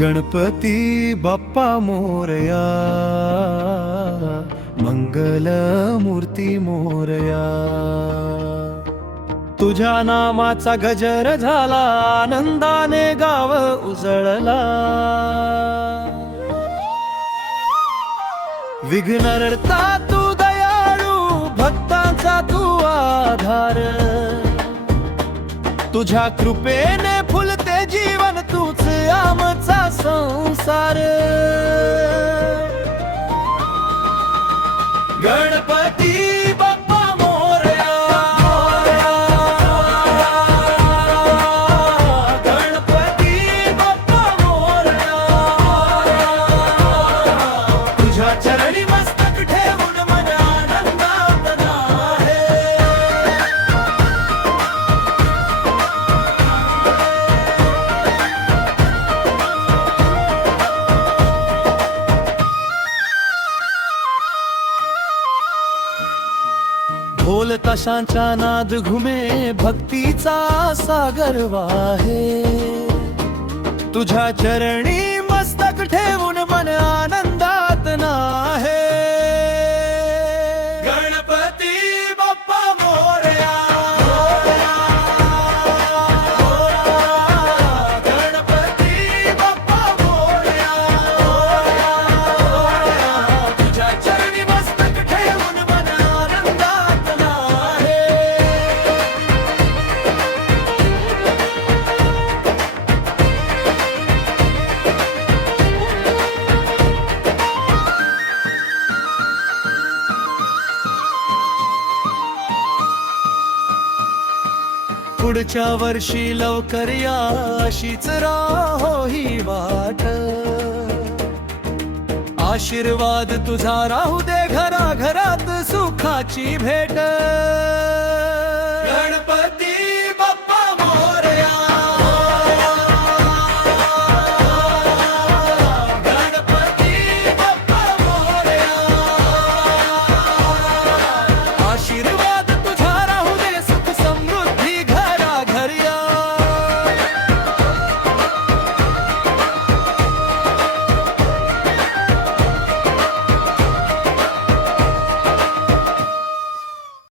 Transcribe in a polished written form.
गणपती बाप्पा मोरया, मंगल मूर्ती मोरया. तुझ्या नामाचा गजर झाला, आनंदाने गाव उजळला. विघ्नहर्ता तू दयाळू, भक्तांचा तू आधार. तुझ्या कृपेने फुलते जीवन, तूच आमचा संसार. गणपती बाप्पा मोरया, गणपती बाप्पा मोरया. तुझ्या चरणी मस्तक ठेवून मन आनंदात आहे. ढोल ताशांचा नाद घुमे, भक्तीचा सागर वाहे. तुझ्या चरणी मस्तक ठेवून मन आनंदात नाहे. गणपती बाप्पा मोरया, गणपती बाप्पा मोरया. तुझ्या चरणी मस्तक ठेवून मन आनंदात नाहे. पुढच्या वर्षी लवकर या, अशीच राहो ही वाट. आशीर्वाद तुझा राहू दे घराघरात, सुखाची भेट. गणपती